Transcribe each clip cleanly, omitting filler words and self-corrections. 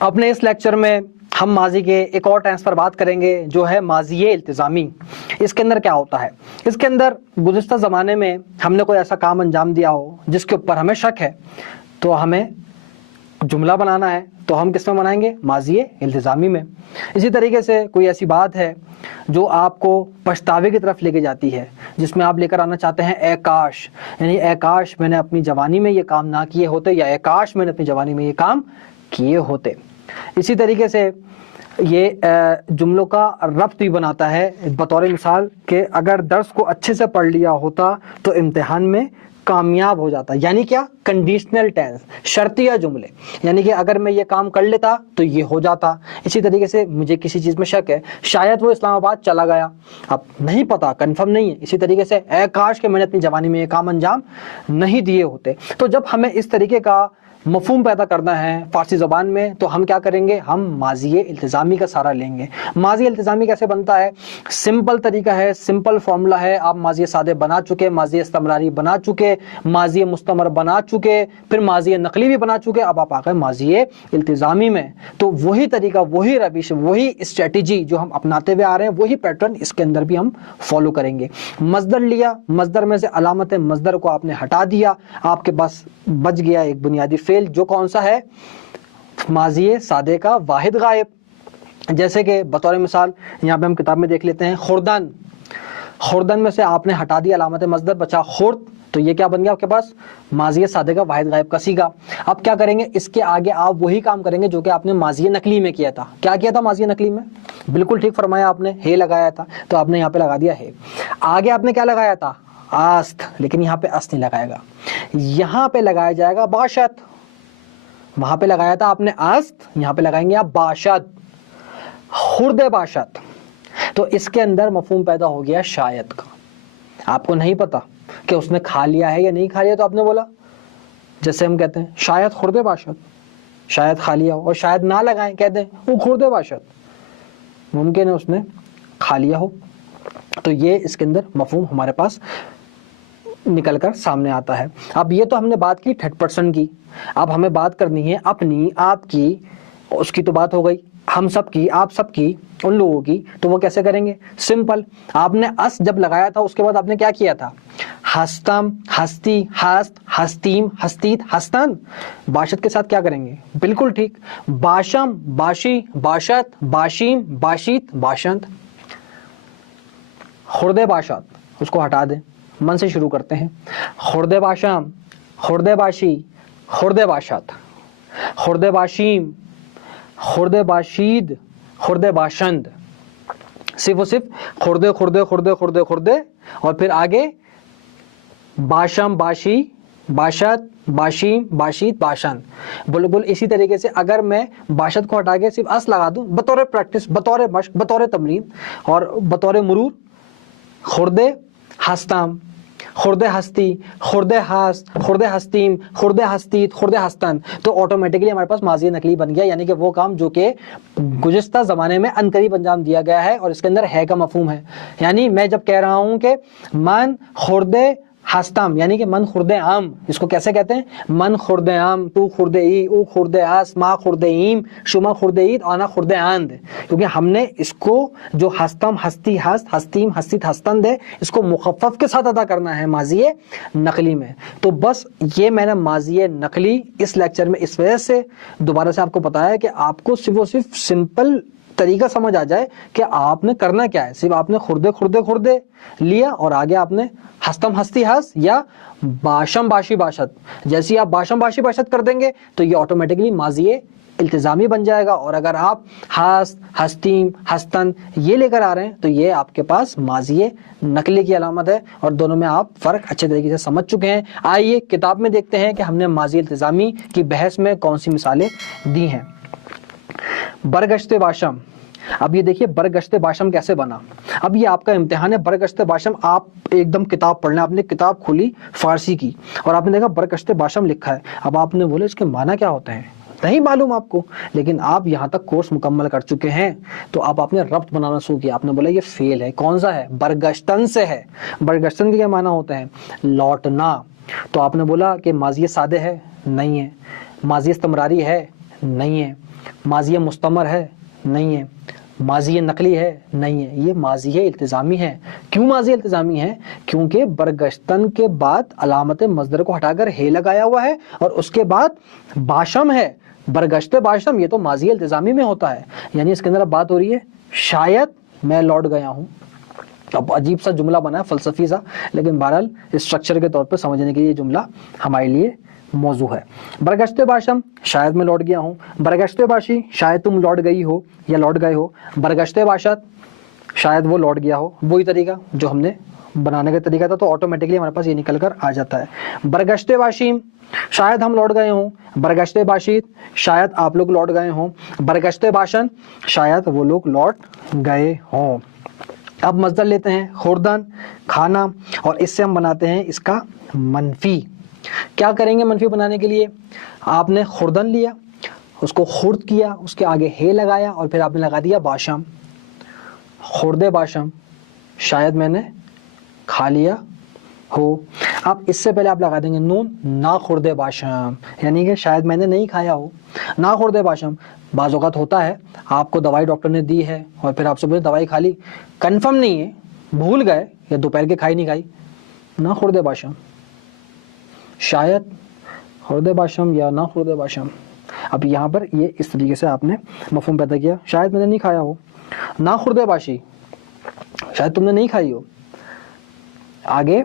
اپنے اس لیکچر میں ہم ماضی کے ایک اور ٹینس پر بات کریں گے جو ہے ماضی التزامی۔ اس کے اندر کیا ہوتا ہے؟ اس کے اندر گزشتہ زمانے میں ہم نے کوئی ایسا کام انجام دیا ہو جس کے اوپر ہمیں شک ہے، تو ہمیں جملہ بنانا ہے، تو ہم کس میں بنائیں گے؟ ماضی التزامی میں۔ اسی طریقے سے کوئی ایسی بات ہے جو آپ کو پچھتاوے کی طرف لے کے جاتی ہے، جس میں آپ لے کر آنا چاہتے ہیں اے کاش، یعنی اے کاش میں نے اپنی جوانی میں یہ کام نہ کیے ہوتے، یا اے کاش میں نے اپنی جوانی میں یہ کام کیے ہوتے۔ اسی طریقے سے یہ جملوں کا ربط بھی بناتا ہے، بطور مثال کہ اگر درس کو اچھے سے پڑھ لیا ہوتا تو امتحان میں کامیاب ہو جاتا۔ یعنی کیا؟ کنڈیشنل ٹینس، شرطیہ جملے، یعنی کہ اگر میں یہ کام کر لیتا تو یہ ہو جاتا۔ اسی طریقے سے مجھے کسی چیز میں شک ہے، شاید وہ اسلام آباد چلا گیا، اب نہیں پتا، کنفرم نہیں ہے، اسی طریقے سے اے کاش کہ میں نے اپنی جوانی میں یہ کام انجام نہیں دیے ہوتے۔ تو جب ہمیں اس طریقے کا مفہوم پیدا کرنا ہے فارسی زبان میں، تو ہم کیا کریں گے؟ ہم ماضی التزامی کا سہارا لیں گے۔ ماضی التزامی کیسے بنتا ہے؟ سمپل طریقہ ہے، سمپل فارمولا ہے۔ آپ ماضی سادے بنا چکے، ماضی استمراری بنا چکے، ماضی مستمر بنا چکے، پھر ماضی نقلی بھی بنا چکے، اب آپ آ گئے ماضی التزامی میں۔ تو وہی طریقہ، وہی روش، وہی اسٹریٹجی جو ہم اپناتے ہوئے آ رہے ہیں، وہی پیٹرن اس کے اندر بھی ہم فالو کریں گے۔ مصدر لیا، مصدر میں سے علامت مصدر کو آپ نے ہٹا دیا، آپ کے پاس بچ گیا ایک بنیادی فعل، جو کون سا ہے؟ ماضی سادے کا واحد غائب۔ جیسے کہ بطور مثال یہاں پہ ہم کتاب میں دیکھ لیتے ہیں، خوردن، خوردن میں سے آپ نے ہٹا دیا علامت مصدر، بچا خورد، تو یہ کیا بن گیا آپ کے پاس؟ ماضی سادے کا واحد غائب کا صیغہ۔ اب کیا کریں گے؟ اس کے آگے آپ وہی کام کریں گے جو کہ آپ نے ماضی نقلی میں کیا تھا۔ کیا کیا تھا ماضی نقلی میں؟ بالکل ٹھیک فرمایا آپ نے، ہے لگایا تھا، تو آپ نے یہاں پہ لگا دیا ہے۔ آگے آپ نے کیا لگایا تھا؟ آست، لیکن یہاں پہ است نہیں لگائے گا، یہاں پہ لگایا جائے گا باشد۔ وہاں پہ لگایا تھا آپ نے آست، یہاں پہ لگائیں گے آپ باشد، خرد باشد۔ تو اس کے اندر مفہوم پیدا ہو گیا شاید کا۔ آپ کو نہیں پتا کہ اس نے کھا لیا ہے یا نہیں کھا لیا، تو آپ نے بولا، جیسے ہم کہتے ہیں شاید خرد باشد، شاید کھا لیا ہو، اور شاید نہ لگائیں، کہتے ہیں وہ خرد باشد، ممکن ہے اس نے کھا لیا ہو۔ تو یہ اس کے اندر مفہوم ہمارے پاس نکل کر سامنے آتا ہے۔ اب یہ تو ہم نے بات کی تھرڈ پرسن کی، اب ہمیں بات کرنی ہے اپنی، آپ کی، اس کی تو بات ہو گئی، ہم سب کی، آپ سب کی، ان لوگوں کی۔ تو وہ کیسے کریں گے؟ سمپل، آپ نے اس جب لگایا تھا اس کے بعد آپ نے کیا کیا تھا؟ ہستم، ہستی، ہست، ہستیم، ہستیت، ہستن۔ باشد کے ساتھ کیا کریں گے؟ بالکل ٹھیک، باشم، باشی، باشت، باشیم، باشیت، باشند۔ خرد باشد اس کو ہٹا دیں، من سے شروع کرتے ہیں۔ خرد باشم، خرد باشی، خرد باشد، خرد باشیم، خرد باشید، خرد باشند۔ صرف و صرف خرد، خرد، خرد، خرد، خرد، اور پھر آگے باشم، باشی، باشد، باشیم، باشید، باشند۔ بالکل اسی طریقے سے اگر میں باشد کو ہٹا کے صرف اس لگا دوں، بطور پریکٹس، بطور مشق، بطور تمرین اور بطور مرور، خرد ہستم، خرد ہستی، خرد ہست، خرد ہستیم، خرد ہستیت، خرد ہستن، تو آٹومیٹکلی ہمارے پاس ماضی نقلی بن گیا، یعنی کہ وہ کام جو کہ گزشتہ زمانے میں عنقریب انجام دیا گیا ہے، اور اس کے اندر ہے کا مفہوم ہے۔ یعنی میں جب کہہ رہا ہوں کہ من خرد ہستم، یعنی کہ من خرد عام، اس کو کیسے کہتے ہیں؟ من خرد عام، تو خرد ای، او خرد اس، ما خرد ایم، شما خرد ایت، آنا خرد اند، کیونکہ ہم نے اس کو جو ہستم، ہستی، ہست، ہستیم، ہستیت، ہستند ہے، اس کو مخفف کے ساتھ ادا کرنا ہے ماضی نقلی میں۔ تو بس یہ میں نے ماضی نقلی اس لیکچر میں اس وجہ سے دوبارہ سے آپ کو بتایا کہ آپ کو صرف و صرف سمپل طریقہ سمجھ آ جائے کہ آپ نے کرنا کیا ہے۔ صرف آپ نے خردے خردے خردے لیا، اور آگے آپ نے ہستم ہستی ہست یا باشم باشی باشد، جیسی آپ باشم باشی باشد کر دیں گے تو یہ آٹومیٹکلی ماضی التزامی بن جائے گا۔ اور اگر آپ ہست، ہستیم، ہستن یہ لے کر آ رہے ہیں تو یہ آپ کے پاس ماضی نقلی کی علامت ہے، اور دونوں میں آپ فرق اچھے طریقے سے سمجھ چکے ہیں۔ آئیے کتاب میں دیکھتے ہیں کہ ہم نے ماضی التزامی کی بحث میں کون سی مثالیں دی ہیں۔ برگشت باشم، اب یہ دیکھیے برگشت باشم کیسے بنا۔ اب یہ آپ کا امتحان ہے، برگشت باشم آپ ایک دم کتاب پڑھ لیں۔ آپ نے کتاب کھولی فارسی کی اور آپ نے دیکھا برگشت باشم لکھا ہے، اب آپ نے بولے اس کے معنی کیا ہوتے ہیں، نہیں معلوم آپ کو، لیکن آپ یہاں تک کورس مکمل کر چکے ہیں تو اب آپ نے ربط بنانا شروع کیا۔ آپ نے بولا یہ فعل ہے، کون سا ہے؟ برگشتن سے ہے۔ برگشتن کے کیا معنی ہوتے ہیں؟ لوٹنا۔ تو آپ نے بولا کہ ماضی سادے ہے، نہیں ہے۔ ماضی استمراری ہے، نہیں ہے۔ ماضی مستمر ہے؟ نہیں ہے۔ ماضی نقلی ہے؟ نہیں ہے، یہ ماضی التزامی ہے۔ کیوں ماضی التزامی ہے؟ کیونکہ برگشتن کے بعد علامت مصدر کو ہٹا کر ہے لگایا ہوا ہے، اور اس کے بعد باشم ہے، برگشت باشم، یہ تو ماضی التزامی میں ہوتا ہے۔ یعنی اس کے اندر اب بات ہو رہی ہے شاید میں لوٹ گیا ہوں۔ اب عجیب سا جملہ بنا ہے، فلسفی سا، لیکن بہرحال اسٹرکچر کے طور پہ سمجھنے کے یہ جملہ ہمارے لیے موضوع ہے۔ برگشت باشم، شاید میں لوٹ گیا ہوں۔ برگشت باشی، شاید تم لوٹ گئی ہو یا لوٹ گئے ہو۔ برگشت باشد، شاید وہ لوٹ گیا ہو۔ وہی طریقہ جو ہم نے بنانے کا طریقہ تھا، تو آٹومیٹکلی ہمارے پاس یہ نکل کر آ جاتا ہے۔ برگشت باشیم، شاید ہم لوٹ گئے ہوں۔ برگشت باشید، شاید آپ لوگ لوٹ گئے ہوں۔ برگشت باشن، شاید وہ لوگ لوٹ گئے ہوں۔ اب مصدر لیتے ہیں خوردن، کھانا، اور اس سے ہم بناتے ہیں اس کا منفی۔ کیا کریں گے منفی بنانے کے لیے؟ آپ نے خوردن لیا، اس کو خرد کیا، اس کے آگے ہے لگایا، اور پھر آپ نے لگا دیا باشم، خورد باشم، شاید میں نے کھا لیا ہو۔ اب اس سے پہلے آپ لگا دیں گے نون، نا خورد باشم، یعنی کہ شاید میں نے نہیں کھایا ہو۔ نا خورد باشم، بعض اوقات ہوتا ہے آپ کو دوائی ڈاکٹر نے دی ہے اور پھر آپ سے بولے دوائی کھا لی، کنفرم نہیں ہے، بھول گئے یا دوپہر کے کھائی نہیں کھائی، نا خورد باشم، شاید خورد باشم یا نا خورد باشم۔ اب یہاں پر یہ اس طریقے سے آپ نے مفہوم پیدا کیا، شاید میں نے نہیں کھایا ہو۔ نا خورد باشی، شاید تم نے نہیں کھائی ہو۔ آگے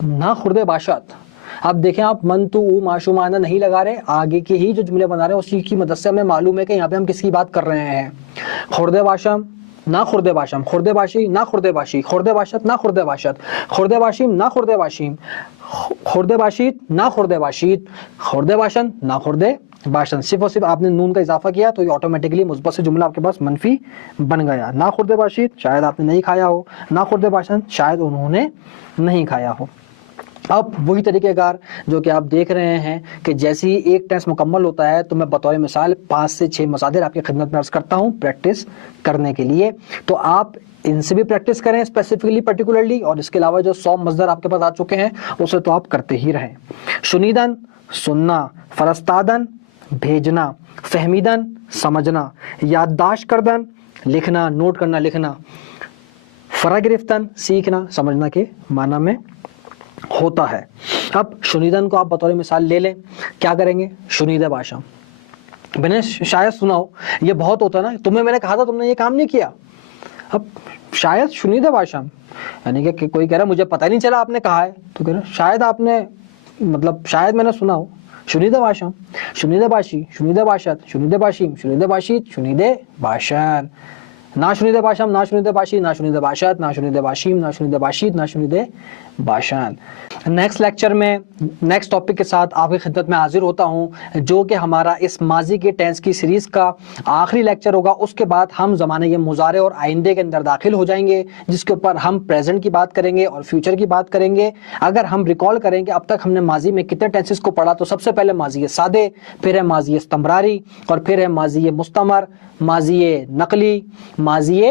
نا خورد باشد، اب دیکھیں آپ من تو معشومانہ نہیں لگا رہے، آگے کے ہی جو جملے بنا رہے ہیں اسی کی مدد سے ہمیں معلوم ہے کہ یہاں پہ ہم کس کی بات کر رہے ہیں۔ خورد باشم، نا خورد باشم، خورد باشی، نا خورد باشی، خورد باشد، نا خورد باشد، خورد باشیم، نا خورد باشیم، خورد باشید، نا خورد باشید، خورد باشن، نا خورد باشن۔ صرف اور صرف آپ نے نون کا اضافہ کیا تو یہ آٹومیٹکلی مثبت سے جملہ آپ کے پاس منفی بن گیا۔ نا خورد باشید، شاید آپ نے نہیں کھایا ہو۔ نا خورد باشن، شاید انہوں نے نہیں کھایا ہو۔ اب وہی طریقہ کار جو کہ آپ دیکھ رہے ہیں کہ جیسے ہی ایک ٹیسٹ مکمل ہوتا ہے تو میں بطور مثال 5 سے 6 مصادر آپ کی خدمت میں عرض کرتا ہوں پریکٹس کرنے کے لیے، تو آپ ان سے بھی پریکٹس کریں اسپیسیفکلی پرٹیکولرلی، اور اس کے علاوہ جو 100 مصدر آپ کے پاس آ چکے ہیں اسے تو آپ کرتے ہی رہیں۔ شنیدن، سننا، فرستادن، بھیجنا، فہمیدن، سمجھنا، یادداشت کردن، لکھنا، نوٹ کرنا، لکھنا، فرا گرفتن، سیکھنا، سمجھنا کے معنی میں ہوتا ہے۔ اب شنیدن کو آپ بطور مثال لے لیں، کیا کریں گے؟ شنید باشم، میں نے شاید سنا ہو، یہ بہت ہوتا ہے نا، تمہیں میں نے کہا تھا تم نے یہ کام نہیں کیا۔ اب شاید شنید باشم، یعنی کہ کوئی کہہ رہا مجھے پتہ نہیں چلا آپ نے کہا ہے، تو کہہ رہا شاید آپ نے، مطلب شاید میں نے سنا ہو۔ شنید باشم، شنید باشی، شنید باشد، شنید باشیم، شنید باشید، شنید باشن، نا شنید باشم، نا شنید باشی، نا شنید باشد، نا شنید باشیم، نا شنید باشید، نا شنید باشن۔ نیکسٹ لیکچر میں نیکسٹ ٹاپک کے ساتھ آپ کی خدمت میں حاضر ہوتا ہوں، جو کہ ہمارا اس ماضی کے ٹینس کی سیریز کا آخری لیکچر ہوگا۔ اس کے بعد ہم زمانے مضارع اور آئندے کے اندر داخل ہو جائیں گے، جس کے اوپر ہم پریزنٹ کی بات کریں گے اور فیوچر کی بات کریں گے۔ اگر ہم ریکال کریں کہ اب تک ہم نے ماضی میں کتنے ٹینسز کو پڑھا، تو سب سے پہلے ماضی سادے، پھر ہے ماضی استمراری، اور پھر ہے ماضی مستمر، ماضی نقلی، ماضی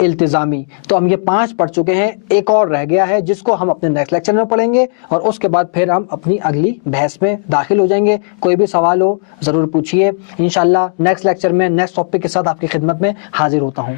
التزامی۔ تو ہم یہ 5 پڑھ چکے ہیں، ایک اور رہ گیا ہے جس کو ہم اپنے نیکسٹ لیکچر میں پڑھیں گے، اور اس کے بعد پھر ہم اپنی اگلی بحث میں داخل ہو جائیں گے۔ کوئی بھی سوال ہو ضرور پوچھیے، انشاءاللہ نیکسٹ لیکچر میں نیکسٹ ٹاپک کے ساتھ آپ کی خدمت میں حاضر ہوتا ہوں۔